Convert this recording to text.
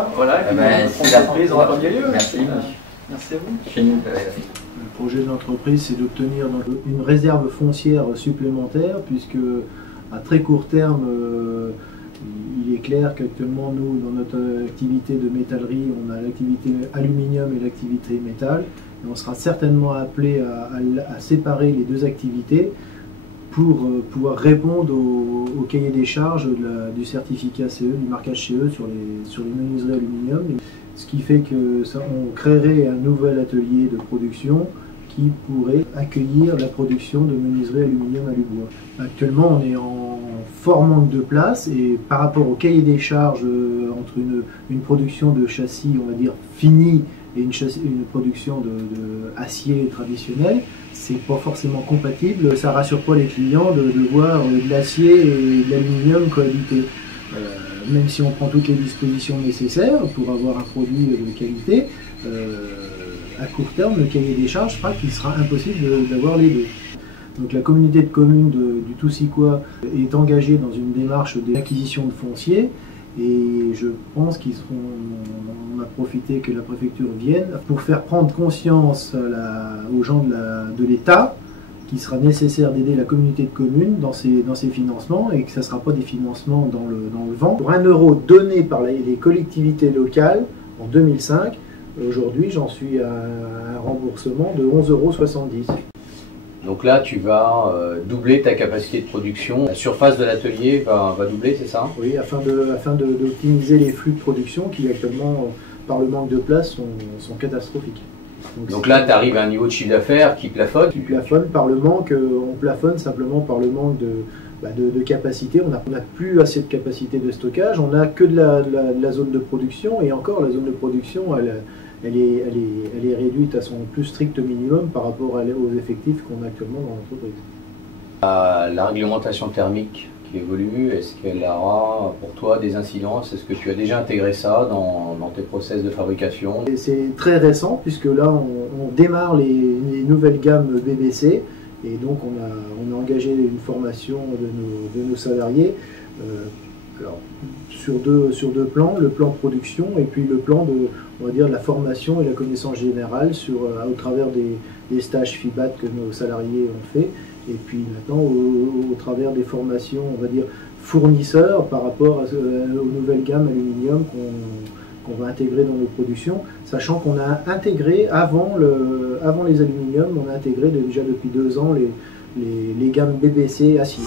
ça. Voilà, et puis l'entreprise aura bien lieu. Merci. Merci à vous. Chez nous, Le projet de l'entreprise, c'est d'obtenir une réserve foncière supplémentaire, puisque à très court terme, il est clair qu'actuellement, nous, dans notre activité de métallerie, on a l'activité aluminium et l'activité métal. Et on sera certainement appelé à séparer les deux activités pour pouvoir répondre au cahier des charges du certificat CE, du marquage CE sur les menuiseries aluminium. Ce qui fait que on créerait un nouvel atelier de production qui pourrait accueillir la production de menuiseries aluminium à Lubois. Actuellement, on est en fort manque de place et par rapport au cahier des charges entre une production de châssis, on va dire, fini et une production de acier traditionnel, c'est pas forcément compatible. Ça rassure pas les clients de voir de l'acier et de l'aluminium cohabiter. Même si on prend toutes les dispositions nécessaires pour avoir un produit de qualité, à court terme, le cahier des charges fera qu'il sera impossible d'avoir les deux. Donc la communauté de communes du Toussicois est engagée dans une démarche d'acquisition de foncier et je pense on a profité que la préfecture vienne pour faire prendre conscience aux gens de l'État qu'il sera nécessaire d'aider la communauté de communes dans ses financements et que ce ne sera pas des financements dans le vent. Pour 1 euro donné par les collectivités locales en 2005, aujourd'hui j'en suis à un remboursement de 11,70 €. Donc là, tu vas doubler ta capacité de production. La surface de l'atelier va doubler, c'est ça? Oui, afin d'optimiser les flux de production qui actuellement, par le manque de place, sont catastrophiques. Donc là, tu arrives à un niveau de chiffre d'affaires qui plafonne. Qui plafonne par le manque, on plafonne simplement par le manque de capacité. On n'a plus assez de capacité de stockage, on n'a que de la zone de production, et encore la zone de production, elle est réduite à son plus strict minimum par rapport aux effectifs qu'on a actuellement dans l'entreprise. La réglementation thermique qui évolue, est-ce qu'elle aura pour toi des incidences? Est-ce que tu as déjà intégré ça dans tes process de fabrication? C'est très récent puisque là on démarre les nouvelles gammes BBC et donc on a engagé une formation de nos salariés alors, sur deux plans, le plan production et puis le plan on va dire, de la formation et la connaissance générale au travers des stages FIBAT que nos salariés ont fait. Et puis maintenant, au travers des formations, on va dire, fournisseurs par rapport aux nouvelles gammes aluminium qu'on va intégrer dans nos productions, sachant qu'on a intégré, avant les aluminiums, on a intégré déjà depuis 2 ans les gammes BBC acier.